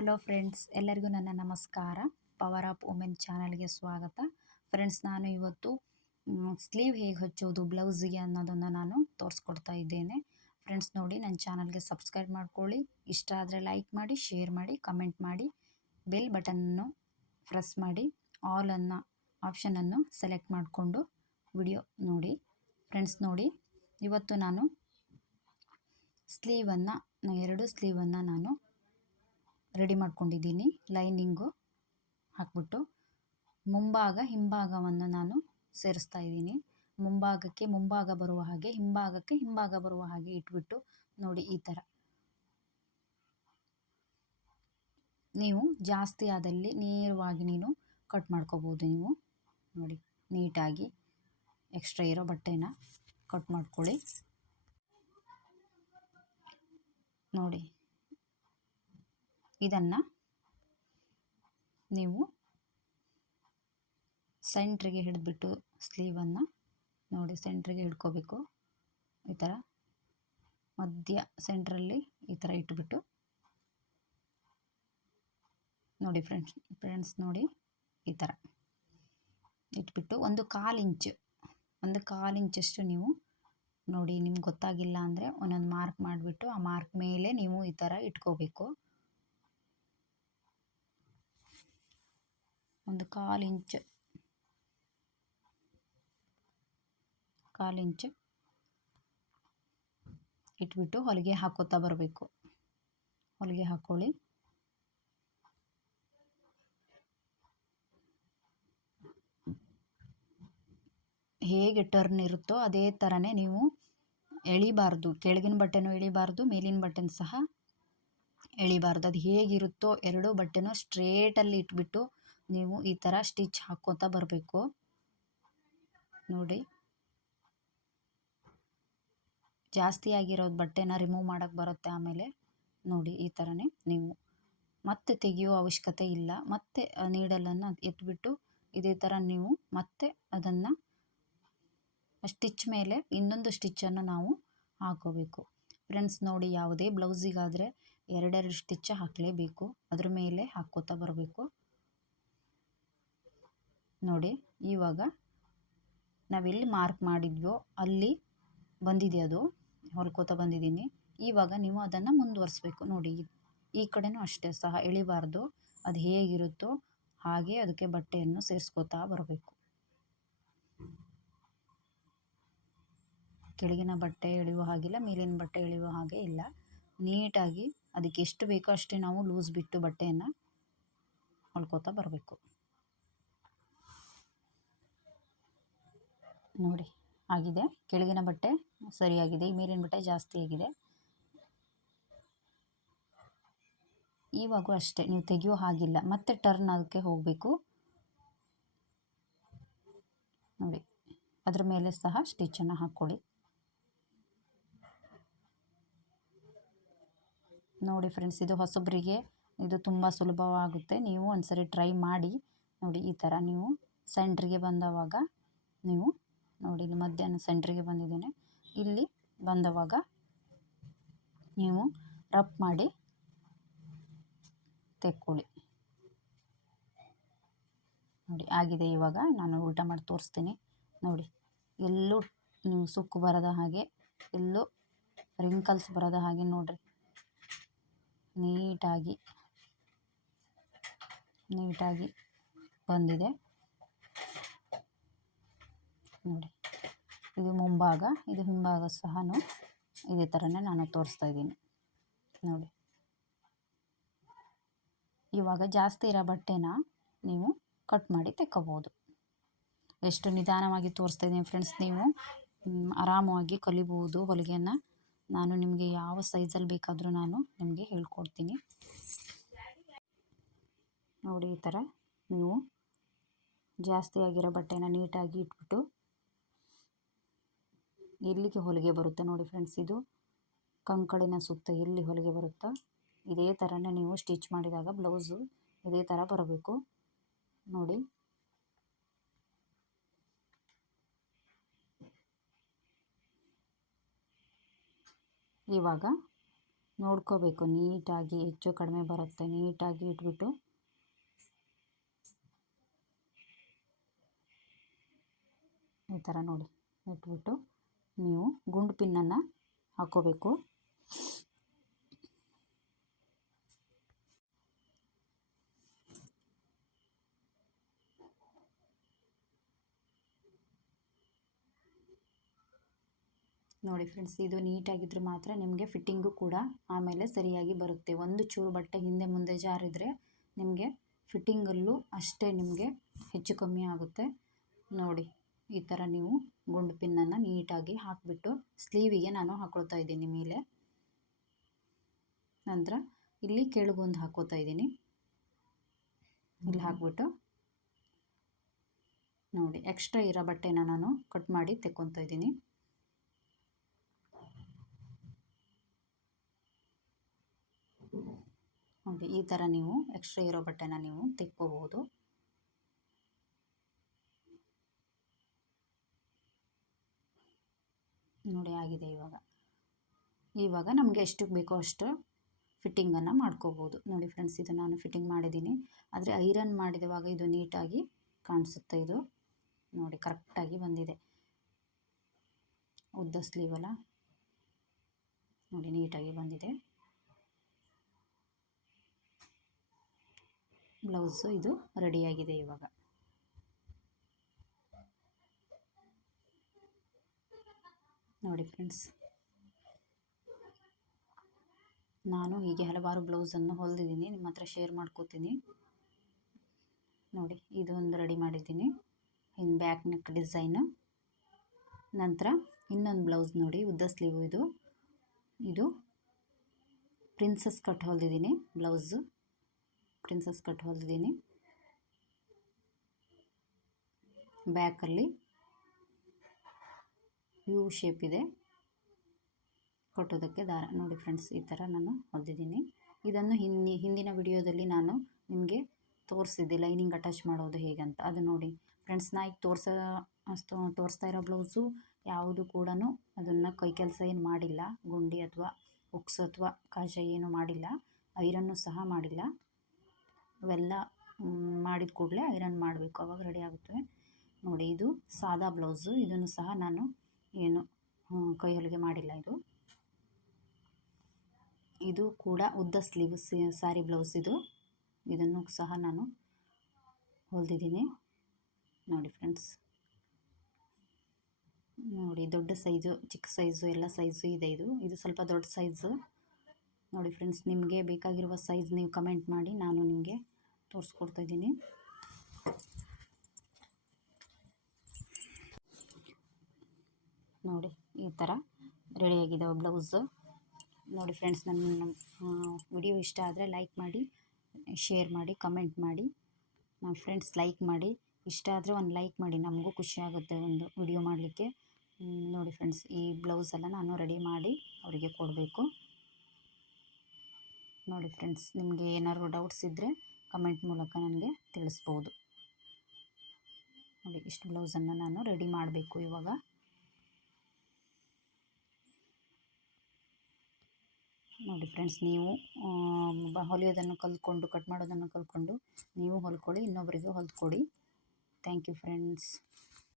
Hello friends, ಎಲ್ಲರಿಗೂ ನನ್ನ ನಮಸ್ಕಾರ. ಪವರ್ ಆಫ್ ವುಮೆನ್ ಚಾನಲ್ಗೆ ಸ್ವಾಗತ. ಫ್ರೆಂಡ್ಸ್, ನಾನು ಇವತ್ತು ಸ್ಲೀವ್ ಹೇಗೆ ಹಚ್ಚೋದು ಬ್ಲೌಸಿಗೆ ಅನ್ನೋದನ್ನು ನಾನು ತೋರಿಸ್ಕೊಡ್ತಾ ಇದ್ದೇನೆ. ಫ್ರೆಂಡ್ಸ್ ನೋಡಿ, ನನ್ನ ಚಾನಲ್ಗೆ ಸಬ್ಸ್ಕ್ರೈಬ್ ಮಾಡ್ಕೊಳ್ಳಿ. ಇಷ್ಟ ಆದರೆ ಲೈಕ್ ಮಾಡಿ, ಶೇರ್ ಮಾಡಿ, ಕಮೆಂಟ್ ಮಾಡಿ, ಬೆಲ್ ಬಟನ್ನು ಪ್ರೆಸ್ ಮಾಡಿ, ಆಲ್ ಅನ್ನೋ ಆಪ್ಷನನ್ನು ಸೆಲೆಕ್ಟ್ ಮಾಡಿಕೊಂಡು ವಿಡಿಯೋ ನೋಡಿ. ಫ್ರೆಂಡ್ಸ್ ನೋಡಿ, ಇವತ್ತು ನಾನು ಎರಡು ಸ್ಲೀವನ್ನು ನಾನು ರೆಡಿ ಮಾಡ್ಕೊಂಡಿದ್ದೀನಿ. ಲೈನಿಂಗು ಹಾಕ್ಬಿಟ್ಟು ಹಿಂಭಾಗವನ್ನು ನಾನು ಸೇರಿಸ್ತಾ ಇದ್ದೀನಿ. ಮುಂಭಾಗ ಬರುವ ಹಾಗೆ, ಹಿಂಭಾಗ ಬರುವ ಹಾಗೆ ಇಟ್ಬಿಟ್ಟು ನೋಡಿ, ಈ ಥರ ನೀವು ಜಾಸ್ತಿ ಆದಲ್ಲಿ ನೇರವಾಗಿ ಕಟ್ ಮಾಡ್ಕೋಬೋದು. ನೀವು ನೋಡಿ, ನೀಟಾಗಿ ಎಕ್ಸ್ಟ್ರಾ ಇರೋ ಬಟ್ಟೆನ ಕಟ್ ಮಾಡ್ಕೊಳ್ಳಿ. ನೋಡಿ, ಇದನ್ನು ನೀವು ಸೆಂಟ್ರಿಗೆ ಹಿಡಿದ್ಬಿಟ್ಟು ಸ್ಲೀವನ್ನು ನೋಡಿ ಸೆಂಟ್ರಿಗೆ ಹಿಡ್ಕೋಬೇಕು. ಈ ಥರ ಮಧ್ಯ ಸೆಂಟ್ರಲ್ಲಿ ಈ ಥರ ಇಟ್ಬಿಟ್ಟು ನೋಡಿ ಫ್ರೆಂಡ್ಸ್ ನೋಡಿ, ಈ ಥರ ಇಟ್ಬಿಟ್ಟು ಒಂದು ಕಾಲು ಇಂಚಷ್ಟು ನೀವು ನೋಡಿ, ನಿಮ್ಗೆ ಗೊತ್ತಾಗಿಲ್ಲ ಅಂದರೆ ಒಂದೊಂದು ಮಾರ್ಕ್ ಮಾಡಿಬಿಟ್ಟು ಆ ಮಾರ್ಕ್ ಮೇಲೆ ನೀವು ಈ ಥರ ಇಟ್ಕೋಬೇಕು. ಒಂದು ಕಾಲು ಇಂಚು ಇಟ್ಬಿಟ್ಟು ಹೊಲಿಗೆ ಹಾಕೋತಾ ಬರಬೇಕು. ಹೊಲಿಗೆ ಹಾಕ್ಕೊಳ್ಳಿ. ಹೇಗೆ ಟರ್ನ್ ಇರುತ್ತೋ ಅದೇ ಥರನೇ ನೀವು ಎಳಿಬಾರ್ದು. ಕೆಳಗಿನ ಬಟ್ಟೆನೂ ಎಳಿಬಾರ್ದು, ಮೇಲಿನ ಬಟ್ಟೆನೂ ಸಹ ಎಳಿಬಾರ್ದು. ಅದು ಹೇಗಿರುತ್ತೋ ಎರಡೂ ಬಟ್ಟೆನೂ ಸ್ಟ್ರೇಟಲ್ಲಿ ಇಟ್ಬಿಟ್ಟು ನೀವು ಈ ಥರ ಸ್ಟಿಚ್ ಹಾಕ್ಕೋತಾ ಬರಬೇಕು. ನೋಡಿ, ಜಾಸ್ತಿ ಆಗಿರೋದು ಬಟ್ಟೆನ ರಿಮೂವ್ ಮಾಡೋಕ್ಕೆ ಬರುತ್ತೆ. ಆಮೇಲೆ ನೋಡಿ, ಈ ಥರನೇ ನೀವು ಮತ್ತೆ ತೆಗೆಯೋ ಅವಶ್ಯಕತೆ ಇಲ್ಲ. ಮತ್ತೆ ನೀಡಲನ್ನು ಎತ್ಬಿಟ್ಟು ಇದೇ ಥರ ನೀವು ಮತ್ತೆ ಅದನ್ನು ಸ್ಟಿಚ್ ಮೇಲೆ ಇನ್ನೊಂದು ಸ್ಟಿಚ್ಚನ್ನು ನಾವು ಹಾಕೋಬೇಕು. ಫ್ರೆಂಡ್ಸ್ ನೋಡಿ, ಯಾವುದೇ ಬ್ಲೌಸಿಗಾದರೆ ಎರಡೆರಡು ಸ್ಟಿಚ್ ಹಾಕಲೇಬೇಕು. ಅದ್ರ ಮೇಲೆ ಹಾಕ್ಕೋತಾ ಬರಬೇಕು. ನೋಡಿ, ಇವಾಗ ನಾವೆಲ್ಲಿ ಮಾರ್ಕ್ ಮಾಡಿದ್ವೋ ಅಲ್ಲಿ ಬಂದಿದೆ, ಅದು ಹೊಲ್ಕೋತಾ ಬಂದಿದ್ದೀನಿ. ಇವಾಗ ನೀವು ಅದನ್ನು ಮುಂದುವರಿಸ್ಬೇಕು. ನೋಡಿ, ಈ ಕಡೆನೂ ಅಷ್ಟೇ ಸಹ ಎಳಿಬಾರ್ದು. ಅದು ಹೇಗಿರುತ್ತೋ ಹಾಗೆ ಅದಕ್ಕೆ ಬಟ್ಟೆಯನ್ನು ಸೇರಿಸ್ಕೋತಾ ಬರಬೇಕು. ಕೆಳಗಿನ ಬಟ್ಟೆ ಎಳೆಯುವ ಹಾಗಿಲ್ಲ, ಮೇಲಿನ ಬಟ್ಟೆ ಎಳೆಯುವ ಹಾಗೆ ಇಲ್ಲ. ನೀಟಾಗಿ ಅದಕ್ಕೆ ಎಷ್ಟು ಬೇಕೋ ಅಷ್ಟೇ ನಾವು ಲೂಸ್ ಬಿಟ್ಟು ಬಟ್ಟೆಯನ್ನು ಹೊಲ್ಕೋತಾ ಬರಬೇಕು. ನೋಡಿ, ಆಗಿದೆ. ಕೆಳಗಿನ ಬಟ್ಟೆ ಸರಿಯಾಗಿದೆ, ಮೇಲಿನ ಬಟ್ಟೆ ಜಾಸ್ತಿ ಆಗಿದೆ. ಇವಾಗೂ ಅಷ್ಟೇ, ನೀವು ತೆಗೆಯೋ ಹಾಗಿಲ್ಲ, ಮತ್ತೆ ಟರ್ನ್ ಅದಕ್ಕೆ ಹೋಗಬೇಕು. ನೋಡಿ, ಅದ್ರ ಮೇಲೆ ಸಹ ಸ್ಟಿಚ್ಚನ್ನು ಹಾಕ್ಕೊಳ್ಳಿ. ನೋಡಿ ಫ್ರೆಂಡ್ಸ್, ಇದು ಹೊಸಬರಿಗೆ ಇದು ತುಂಬ ಸುಲಭವಾಗುತ್ತೆ. ನೀವು ಒಂದ್ಸರಿ ಟ್ರೈ ಮಾಡಿ ನೋಡಿ. ಈ ಥರ ನೀವು ಸೆಂಟ್ರಿಗೆ ಬಂದವಾಗ ನೀವು ನೋಡಿ, ಇಲ್ಲಿ ಮಧ್ಯಾಹ್ನ ಸೆಂಟ್ರಿಗೆ ಬಂದಿದ್ದೇನೆ. ಇಲ್ಲಿ ಬಂದವಾಗ ನೀವು ರಫ್ ಮಾಡಿ ತೆಕ್ಕೊಳ್ಳಿ. ನೋಡಿ, ಆಗಿದೆ. ಇವಾಗ ನಾನು ಉಲ್ಟಾ ಮಾಡಿ ತೋರಿಸ್ತೀನಿ. ನೋಡಿ, ಎಲ್ಲೂ ನೀವು ಸುಕ್ಕು ಬರದ ಹಾಗೆ, ಎಲ್ಲೂ ರಿಂಕಲ್ಸ್ ಬರದ ಹಾಗೆ ನೋಡ್ರಿ, ನೀಟಾಗಿ ಬಂದಿದೆ. ನೋಡಿ, ಇದು ಮುಂಭಾಗ, ಇದು ಹಿಂಭಾಗ ಸಹ ಇದೇ ಥರನೇ ನಾನು ತೋರಿಸ್ತಾ ಇದ್ದೀನಿ. ನೋಡಿ, ಇವಾಗ ಜಾಸ್ತಿ ಇರೋ ಬಟ್ಟೆನ ನೀವು ಕಟ್ ಮಾಡಿ ತೆಕ್ಕೋಬೋದು. ಎಷ್ಟು ನಿಧಾನವಾಗಿ ತೋರಿಸ್ತಾ ಇದ್ದೀನಿ ಫ್ರೆಂಡ್ಸ್. ನೀವು ಆರಾಮವಾಗಿ ಕಲಿಬೋದು ಹೊಲಿಗೆಯನ್ನು. ನಾನು ನಿಮಗೆ ಯಾವ ಸೈಜಲ್ಲಿ ಬೇಕಾದರೂ ನಾನು ನಿಮಗೆ ಹೇಳ್ಕೊಡ್ತೀನಿ. ನೋಡಿ, ಈ ಥರ ನೀವು ಜಾಸ್ತಿ ಆಗಿರೋ ಬಟ್ಟೆನ ನೀಟಾಗಿ ಇಟ್ಬಿಟ್ಟು ಎಲ್ಲಿಗೆ ಹೊಲಿಗೆ ಬರುತ್ತೆ ನೋಡಿ ಫ್ರೆಂಡ್ಸ್, ಇದು ಕಂಕಳಿನ ಸುತ್ತ ಎಲ್ಲಿ ಹೊಲಿಗೆ ಬರುತ್ತೋ ಇದೇ ಥರನೇ ನೀವು ಸ್ಟಿಚ್ ಮಾಡಿದಾಗ ಬ್ಲೌಸು ಇದೇ ಥರ ಬರಬೇಕು. ನೋಡಿ, ಇವಾಗ ನೋಡ್ಕೋಬೇಕು ನೀಟಾಗಿ, ಹೆಚ್ಚು ಕಡಿಮೆ ಬರುತ್ತೆ. ನೀಟಾಗಿ ಇಟ್ಬಿಟ್ಟು ಈ ಥರ ನೋಡಿ ಇಟ್ಬಿಟ್ಟು ನೀವು ಗುಂಡು ಪಿನ್ನನ್ನು ಹಾಕ್ಕೋಬೇಕು. ನೋಡಿ ಫ್ರೆಂಡ್ಸ್, ಇದು ನೀಟಾಗಿದ್ದರೆ ಮಾತ್ರ ನಿಮಗೆ ಫಿಟ್ಟಿಂಗು ಕೂಡ ಆಮೇಲೆ ಸರಿಯಾಗಿ ಬರುತ್ತೆ. ಒಂದು ಚೂರು ಬಟ್ಟೆ ಹಿಂದೆ ಮುಂದೆ ಜಾರಿದರೆ ನಿಮಗೆ ಫಿಟ್ಟಿಂಗಲ್ಲೂ ಅಷ್ಟೇ ನಿಮಗೆ ಹೆಚ್ಚು ಕಮ್ಮಿ ಆಗುತ್ತೆ. ನೋಡಿ ಈ ಥರ ನೀವು ಗುಂಡು ಪಿನ್ನನ್ನು ನೀಟಾಗಿ ಹಾಕಿಬಿಟ್ಟು ಸ್ಲೀವಿಗೆ ನಾನು ಹಾಕ್ಕೊಳ್ತಾ ಇದ್ದೀನಿ ಮೇಲೆ. ನಂತರ ಇಲ್ಲಿ ಕೆಳಗೊಂದು ಹಾಕ್ಕೋತಾ ಇದ್ದೀನಿ. ಇಲ್ಲಿ ಹಾಕ್ಬಿಟ್ಟು ನೋಡಿ ಎಕ್ಸ್ಟ್ರಾ ಇರೋ ಬಟ್ಟೆನ ನಾನು ಕಟ್ ಮಾಡಿ ತೆಕ್ಕೊತಾ ಇದ್ದೀನಿ. ನೋಡಿ ಈ ಥರ ನೀವು ಎಕ್ಸ್ಟ್ರಾ ಇರೋ ಬಟ್ಟೆನ ನೀವು ತೆಕ್ಕೋಬಹುದು. ನೋಡಿ ಆಗಿದೆ. ಇವಾಗ ನಮಗೆ ಎಷ್ಟಕ್ಕೆ ಬೇಕೋ ಅಷ್ಟು ಫಿಟ್ಟಿಂಗನ್ನು ಮಾಡ್ಕೋಬೋದು. ನೋಡಿ ಫ್ರೆಂಡ್ಸ್, ಇದು ನಾನು ಫಿಟ್ಟಿಂಗ್ ಮಾಡಿದ್ದೀನಿ. ಆದರೆ ಐರನ್ ಮಾಡಿದವಾಗ ಇದು ನೀಟಾಗಿ ಕಾಣಿಸುತ್ತೆ. ಇದು ನೋಡಿ ಕರೆಕ್ಟಾಗಿ ಬಂದಿದೆ. ಉದ್ದ ಸ್ಲೀವಲ್ಲ ನೋಡಿ ನೀಟಾಗಿ ಬಂದಿದೆ. ಬ್ಲೌಸು ಇದು ರೆಡಿಯಾಗಿದೆ. ಇವಾಗ ನೋಡಿ ಫ್ರೆಂಡ್ಸ್, ನಾನು ಹೀಗೆ ಹಲವಾರು ಬ್ಲೌಸನ್ನು ಹೊಲಿದಿದ್ದೀನಿ, ನಿಮ್ಮ ಹತ್ರ ಶೇರ್ ಮಾಡ್ಕೋತೀನಿ. ನೋಡಿ ಇದೊಂದು ರೆಡಿ ಮಾಡಿದ್ದೀನಿ, ಇನ್ನು ಬ್ಯಾಕ್ ನೆಕ್ ಡಿಸೈನು. ನಂತರ ಇನ್ನೊಂದು ಬ್ಲೌಸ್ ನೋಡಿ ಉದ್ದ ಸ್ಲೀವು. ಇದು ಪ್ರಿನ್ಸಸ್ ಕಟ್ ಹೊಲಿದಿದ್ದೀನಿ. ಬ್ಲೌಸು ಪ್ರಿನ್ಸಸ್ ಕಟ್ ಹೊಲಿದಿದ್ದೀನಿ. ಬ್ಯಾಕಲ್ಲಿ ಯು ಶೇಪ್ ಇದೆ ಕಟ್ಟೋದಕ್ಕೆ ದಾರ. ನೋಡಿ ಫ್ರೆಂಡ್ಸ್, ಈ ಥರ ನಾನು ಹೊಲಿದಿದ್ದೀನಿ. ಇದನ್ನು ಹಿಂದಿನ ವಿಡಿಯೋದಲ್ಲಿ ನಾನು ನಿಮಗೆ ತೋರಿಸಿದ್ದೆ ಲೈನಿಂಗ್ ಅಟ್ಯಾಚ್ ಮಾಡೋದು ಹೇಗಂತ. ಅದು ನೋಡಿ ಫ್ರೆಂಡ್ಸ್, ನಾ ಈಗ ತೋರಿಸ್ತಾ ಇರೋ ಬ್ಲೌಸು ಯಾವುದು ಕೂಡ ಅದನ್ನು ಕೈ ಕೆಲಸ ಏನು ಮಾಡಿಲ್ಲ. ಗುಂಡಿ ಅಥವಾ ಉಕ್ಸ್ ಅಥವಾ ಕಾಜ ಏನು ಮಾಡಿಲ್ಲ. ಐರನ್ನು ಸಹ ಮಾಡಿಲ್ಲ. ಅವೆಲ್ಲ ಮಾಡಿದ ಕೂಡಲೇ ಐರನ್ ಮಾಡಬೇಕು, ಅವಾಗ ರೆಡಿ ಆಗುತ್ತವೆ. ನೋಡಿ ಇದು ಸಾದಾ ಬ್ಲೌಸು. ಇದನ್ನು ಸಹ ನಾನು ಏನು ಕೈ ಹೊಲಿಗೆ ಮಾಡಿಲ್ಲ. ಇದು ಕೂಡ ಉದ್ದ ಸ್ಲೀವ್ ಸ್ಯಾರಿ ಬ್ಲೌಸ್. ಇದನ್ನು ಸಹ ನಾನು ಹೊಲಿದಿದ್ದೀನಿ. ನೋಡಿ ಫ್ರೆಂಡ್ಸ್, ನೋಡಿ ದೊಡ್ಡ ಸೈಜು ಚಿಕ್ಕ ಸೈಜು ಎಲ್ಲ ಸೈಜು ಇದೆ. ಇದು ಸ್ವಲ್ಪ ದೊಡ್ಡ ಸೈಜು. ನೋಡಿ ಫ್ರೆಂಡ್ಸ್, ನಿಮಗೆ ಬೇಕಾಗಿರುವ ಸೈಜ್ ನೀವು ಕಮೆಂಟ್ ಮಾಡಿ, ನಾನು ನಿಮಗೆ ತೋರಿಸ್ಕೊಡ್ತಾ ಇದ್ದೀನಿ. ನೋಡಿ ಈ ಥರ ರೆಡಿಯಾಗಿದ್ದಾವೆ ಬ್ಲೌಸು. ನೋಡಿ ಫ್ರೆಂಡ್ಸ್, ನನ್ನ ವಿಡಿಯೋ ಇಷ್ಟ ಆದರೆ ಲೈಕ್ ಮಾಡಿ, ಶೇರ್ ಮಾಡಿ, ಕಮೆಂಟ್ ಮಾಡಿ. ನಮ್ಮ ಫ್ರೆಂಡ್ಸ್ ಲೈಕ್ ಮಾಡಿ, ಇಷ್ಟ ಆದರೆ ಒಂದು ಲೈಕ್ ಮಾಡಿ, ನಮಗೂ ಖುಷಿ ಆಗುತ್ತೆ ಒಂದು ವಿಡಿಯೋ ಮಾಡಲಿಕ್ಕೆ. ನೋಡಿ ಫ್ರೆಂಡ್ಸ್, ಈ ಬ್ಲೌಸೆಲ್ಲ ನಾನು ರೆಡಿ ಮಾಡಿ ಅವರಿಗೆ ಕೊಡಬೇಕು. ನೋಡಿ ಫ್ರೆಂಡ್ಸ್, ನಿಮಗೆ ಏನಾದ್ರು ಡೌಟ್ಸ್ ಇದ್ದರೆ ಕಮೆಂಟ್ ಮೂಲಕ ನನಗೆ ತಿಳಿಸ್ಬೋದು. ನೋಡಿ ಇಷ್ಟು ಬ್ಲೌಸನ್ನು ನಾನು ರೆಡಿ ಮಾಡಬೇಕು ಇವಾಗ. ನೋಡಿ ಫ್ರೆಂಡ್ಸ್, ನೀವು ಹೊಲಿಯೋದನ್ನು ಕಲ್ತ್ಕೊಂಡು, ಕಟ್ ಮಾಡೋದನ್ನು ಕಲ್ತ್ಕೊಂಡು ನೀವು ಹೊಲ್ಕೊಳ್ಳಿ, ಇನ್ನೊಬ್ಬರಿಗೆ ಹೊಲ್ಕೊಡಿ. Thank you friends.